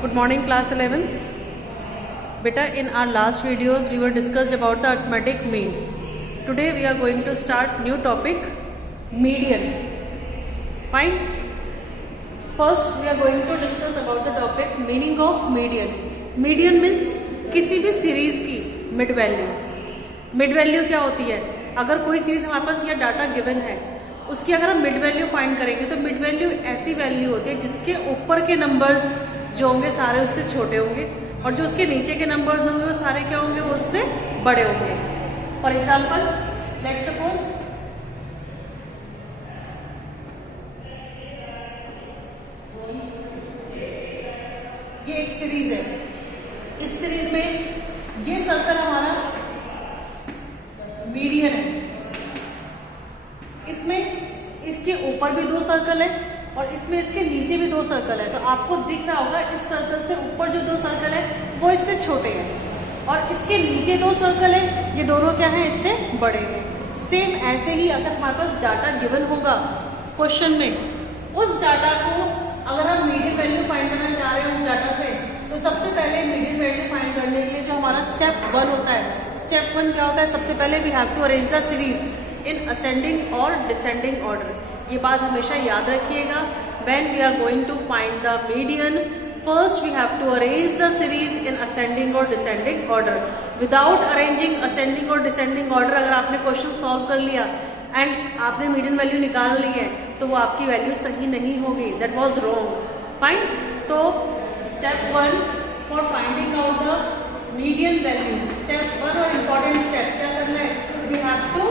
Good morning, class 11th. Beta, in our last videos we were discussed about the arithmetic mean. Today we are going to start new topic, median. Fine. First we are going to discuss about the topic meaning of median. Median means किसी भी series की mid value. Mid value क्या होती है? अगर कोई series हमारे पास या डाटा गिवन है, उसकी अगर हम मिड वैल्यू फाइंड करेंगे तो मिड वैल्यू ऐसी वैल्यू होती है जिसके ऊपर के नंबर्स जो होंगे सारे उससे छोटे होंगे और जो उसके नीचे के नंबर्स होंगे वो सारे क्या होंगे, वो उससे बड़े होंगे. फॉर एग्जाम्पल लेट्स सपोज ये एक सीरीज है. इस सीरीज में ये सर्कल हमारा मीडियन है. इसमें इसके ऊपर भी दो सर्कल है और इसमें इसके नीचे भी दो सर्कल है. तो आपको दिख रहा होगा इस सर्कल से ऊपर जो दो सर्कल है वो इससे छोटे हैं और इसके नीचे दो सर्कल है, ये दोनों क्या है, इससे बड़े हैं. सेम ऐसे ही अगर हमारे पास डाटा गिवन होगा क्वेश्चन में, उस डाटा को अगर हम मीडियन वैल्यू फाइंड करना चाह रहे हैं उस डाटा से, तो सबसे पहले मीडियन वैल्यू फाइंड करने के लिए जो हमारा स्टेप 1 होता है, स्टेप 1 क्या होता है, सबसे पहले we have to arrange the series in ascending और डिसेंडिंग ऑर्डर. ये बात हमेशा याद रखिएगा. When we are going to find the median, first we have to arrange the series in ascending और descending order. Without arranging ascending और descending order अगर आपने क्वेश्चन सॉल्व कर लिया एंड आपने मीडियन वैल्यू निकाल ली है तो वो आपकी वैल्यू सही नहीं होगी. That was wrong. फाइन. तो step 1 for finding out the median value, step 1 और इंपॉर्टेंट स्टेप क्या करना है, we have to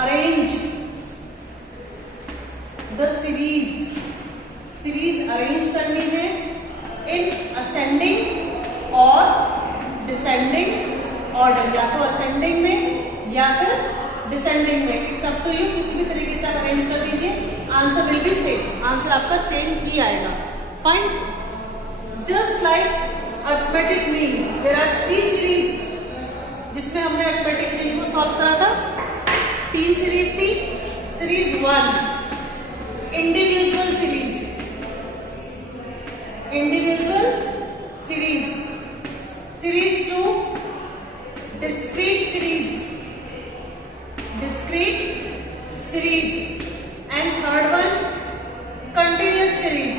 arrange the series arrange करनी है इन असेंडिंग और डिसेंडिंग ऑर्डर, या तो असेंडिंग में या फिर डिसेंडिंग में. इट्स अप टू यू, किसी भी तरीके से आप अरेंज कर दीजिए. Answer will be same, answer आपका सेम ही आएगा. Fine. Just like arithmetic mean, there are 3 series जिसमें हमने अरिथमेटिक मीन को सॉल्व करा था. 3 सीरीज थी. Series 1 individual series, series 2 discrete series and third one continuous series.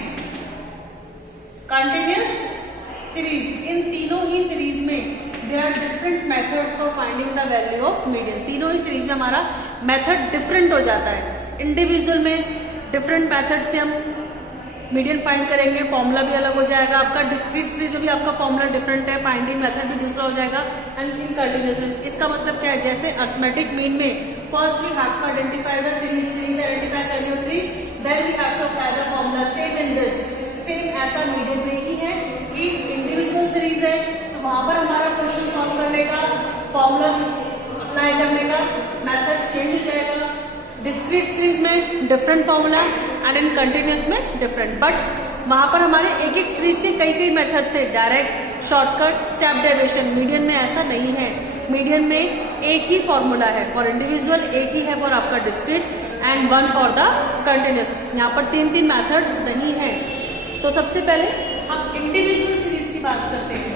इन तीनों ही सीरीज में there are different methods for finding the value of median. तीनों ही सीरीज में हमारा मेथड डिफरेंट हो जाता है. इंडिविजुअल में डिफरेंट मेथड से हम मीडियन फाइंड करेंगे, फॉर्मूला भी अलग हो जाएगा आपका. डिस्क्रीट सीरीज में भी आपका फॉर्मूला डिफरेंट है, फाइंडिंग मेथड भी दूसरा हो जाएगा. एंड इन कंटिन्यूअस सीरीज इसका मतलब क्या है, जैसे अरिथमेटिक मीन में first we have to identify the series identify करनी होती है, then we have to apply the formula. Same in this, same ऐसा मीडियन में ही है कि इंडिविजुअल सीरीज है तो वहां पर हमारा क्वेश्चन सॉल्व करने का, फॉर्मूला अप्लाई करने का मेथड चेंज हो जाएगा. डिस्क्रीट सीरीज में different formula and in continuous में डिफरेंट. बट वहां पर हमारे एक एक सीरीज के कई मेथड थे, direct, shortcut, step deviation. Median में ऐसा नहीं है. मीडियन में एक ही फॉर्मूला है फॉर इंडिविजुअल, एक ही है फॉर आपका discrete and 1 for the continuous. यहाँ पर 3 मेथड्स नहीं है. तो सबसे पहले हम इंडिविजुअल सीरीज की बात करते हैं.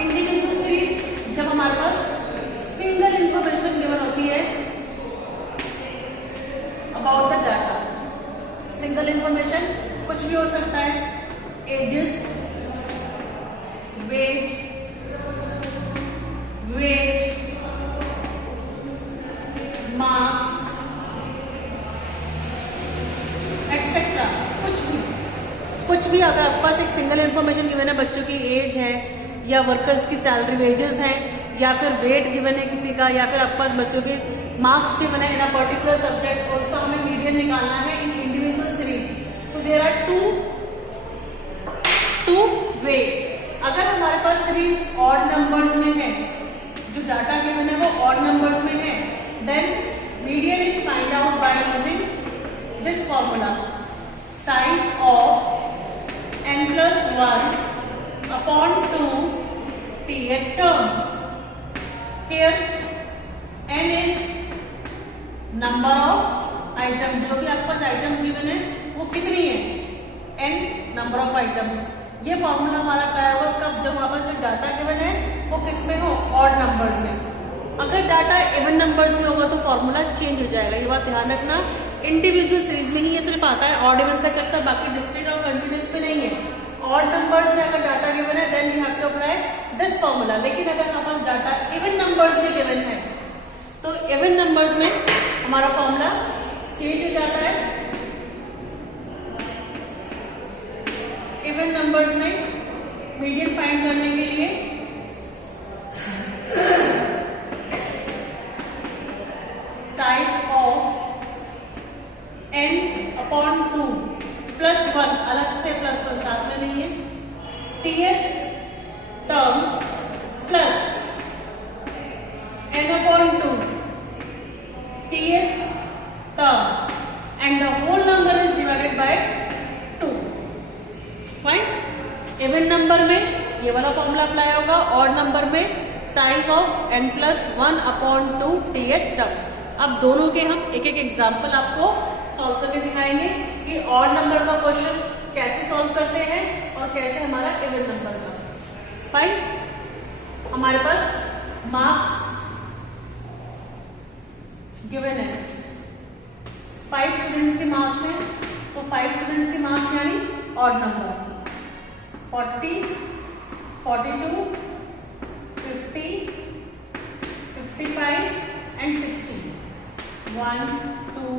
इंडिविजुअल सीरीज जब हमारे पास सिंगल इंफॉर्मेशन गिवन होती है about the data. Single information कुछ भी हो सकता है, एजेस, वेट, मार्क्स एक्सेट्रा. कुछ भी अगर आपके पास एक सिंगल इंफॉर्मेशन गिवन है, बच्चों की एज है या वर्कर्स की सैलरी वेजेस हैं या फिर वेट गिवन है किसी का, या फिर आपके पास बच्चों के मार्क्स गिवन है इन अ पर्टिकुलर सब्जेक्ट और उसका हमें मीडियन निकालना है इन इंडिविजुअल सीरीज. तो देयर आर टू वे. अगर हमारे पास सीरीज ऑड नंबर्स में है, जो डाटा गिवन है वो ऑड नंबर्स में है, then median is find out by using this formula, size of n+1 upon 2 tth term. Here n is number of items. जो भी आपके पास आइटम्स गिवन है वो कितनी है, n नंबर ऑफ आइटम्स. ये फॉर्मूला हमारा अप्लाई होगा कब, जब वहां पर जो डाटा गिवन है वो किस में हो, ऑड नंबर्स में। अगर डाटा इवन नंबर्स में होगा तो फॉर्मूला चेंज हो जाएगा, ये बात ध्यान रखना। इंडिविजुअल सीरीज में ही ये सिर्फ आता है ऑड इवन का चक्कर, बाकी डिस्क्रीट और कंटीन्यूअस में नहीं है। ऑड नंबर्स में अगर डाटा गिवन है then we have to apply this formula. लेकिन अगर अपन डाटा इवन नंबर्स में गिवन है तो इवन नंबर्स में हमारा फॉर्मूला चेंज हो जाता है। इवन नंबर्स में मीडियन फाइंड करने के लिए साइज ऑफ n/2 +1, अलग से +1 साथ में नहीं है, tth term plus n/2 tth term and the whole number is divided by 2। Fine. Even number में ये वाला फॉर्मूला अप्लाई होगा, ऑड नंबर में size of n+1/2 tth term. अब दोनों के हम एक एक एग्जाम्पल आपको सॉल्व करके दिखाएंगे कि ऑड नंबर का क्वेश्चन कैसे सॉल्व करते हैं और कैसे हमारा इवन नंबर का। फाइन। हमारे पास मार्क्स गिवन है, 5 स्टूडेंट्स के मार्क्स हैं, तो 5 स्टूडेंट्स के मार्क्स यानी odd number 40, 42, 50, 55 and 60। 1, 2,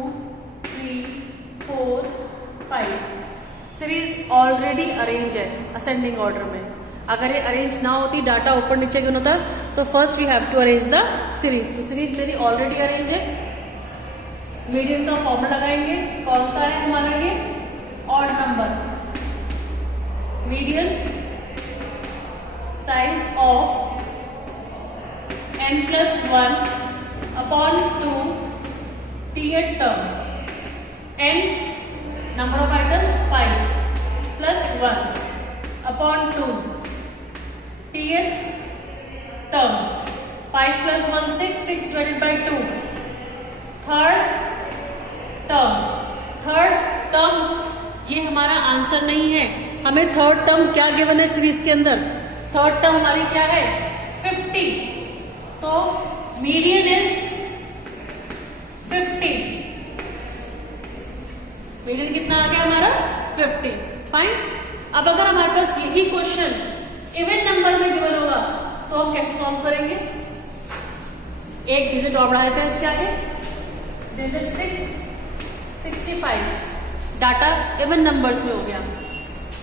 3, 4, 5। Series already arrange है असेंडिंग ऑर्डर में। अगर ये अरेंज ना होती, डाटा ऊपर नीचे क्यों होता, तो first we have to arrange the series. तो सीरीज मेरी ऑलरेडी अरेंज है। मीडियन का फॉर्मूला लगाएंगे, कौन सा है हमारा ये, odd number. Median size of n+1/2 tth term, n number of items 5 +1/2 tth term, 5 + 1 6, 6 divided by 2। Third term ये हमारा आंसर नहीं है, हमें थर्ड टर्म क्या गिवन है सीरीज के अंदर, थर्ड टर्म हमारी क्या है 50। तो मीडियन इज 50। मीडियन कितना आ गया हमारा 50। फाइन। अब अगर हमारे पास यही क्वेश्चन इवन नंबर में गिवन होगा तो हम कैसे सॉल्व करेंगे, एक डिजिट और बढ़ा देते हैं इसके आगे, डिजिट 6, 65। डाटा इवन नंबर्स में हो गया,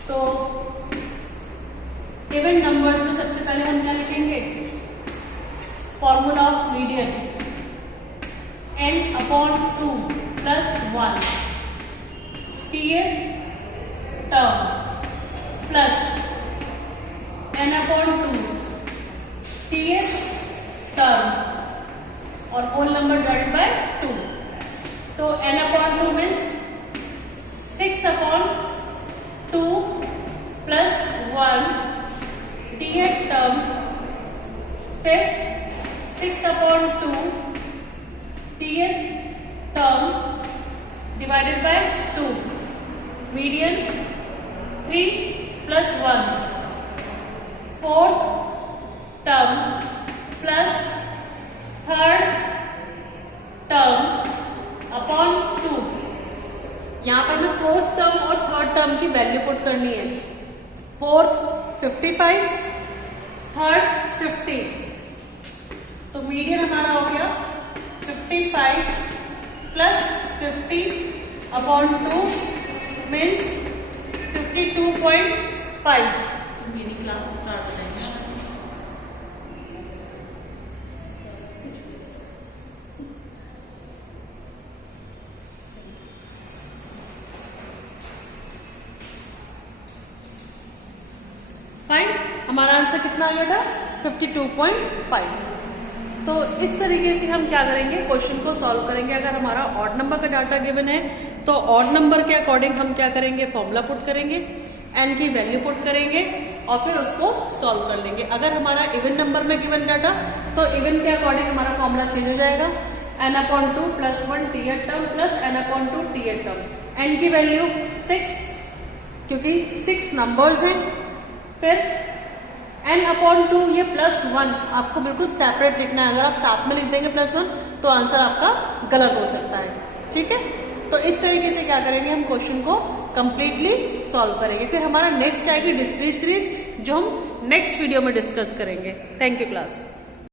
तो इवन नंबर्स में सबसे पहले हम क्या लिखेंगे, formula of median n/2 +1 tth term plus n/2 tth term और होल नंबर डिवाइडेड बाय 2। तो n/2 मीन्स 6/2 +1 tth टर्म, फिर 6/2 tth term divided by 2। Median 3 + 1 fourth term plus third term upon 2। यहां पर हमें फोर्थ टर्म और third term की value put करनी है। Fourth 55, third 50। तो मीडियन हमारा हो गया 55 + 50/2 मीन्स 52.5। मेरी क्लास स्टार्ट हो जाएगी। फाइन। हमारा आंसर कितना आ गया था 52.5। तो इस तरीके से हम क्या करेंगे, क्वेश्चन को सॉल्व करेंगे। अगर हमारा ऑड नंबर का डाटा गिवन है तो ऑड नंबर के अकॉर्डिंग हम क्या करेंगे, फॉर्मूला पुट करेंगे, एन की वैल्यू पुट करेंगे और फिर उसको सॉल्व कर लेंगे। अगर हमारा इवन नंबर में गिवन डाटा तो इवन के अकॉर्डिंग हमारा फॉर्मूला चेंज हो जाएगा, n/2 +1 tth term plus n/2 tth term. N की वैल्यू 6, क्योंकि 6 नंबर्स हैं फिर n/2 ये +1 आपको बिल्कुल सेपरेट लिखना है। अगर आप साथ में लिख देंगे +1 तो आंसर आपका गलत हो सकता है। ठीक है, तो इस तरीके से क्या करेंगे, हम क्वेश्चन को कंप्लीटली सॉल्व करेंगे। फिर हमारा नेक्स्ट आएगी डिस्क्रीट सीरीज, जो हम नेक्स्ट वीडियो में डिस्कस करेंगे। Thank you class.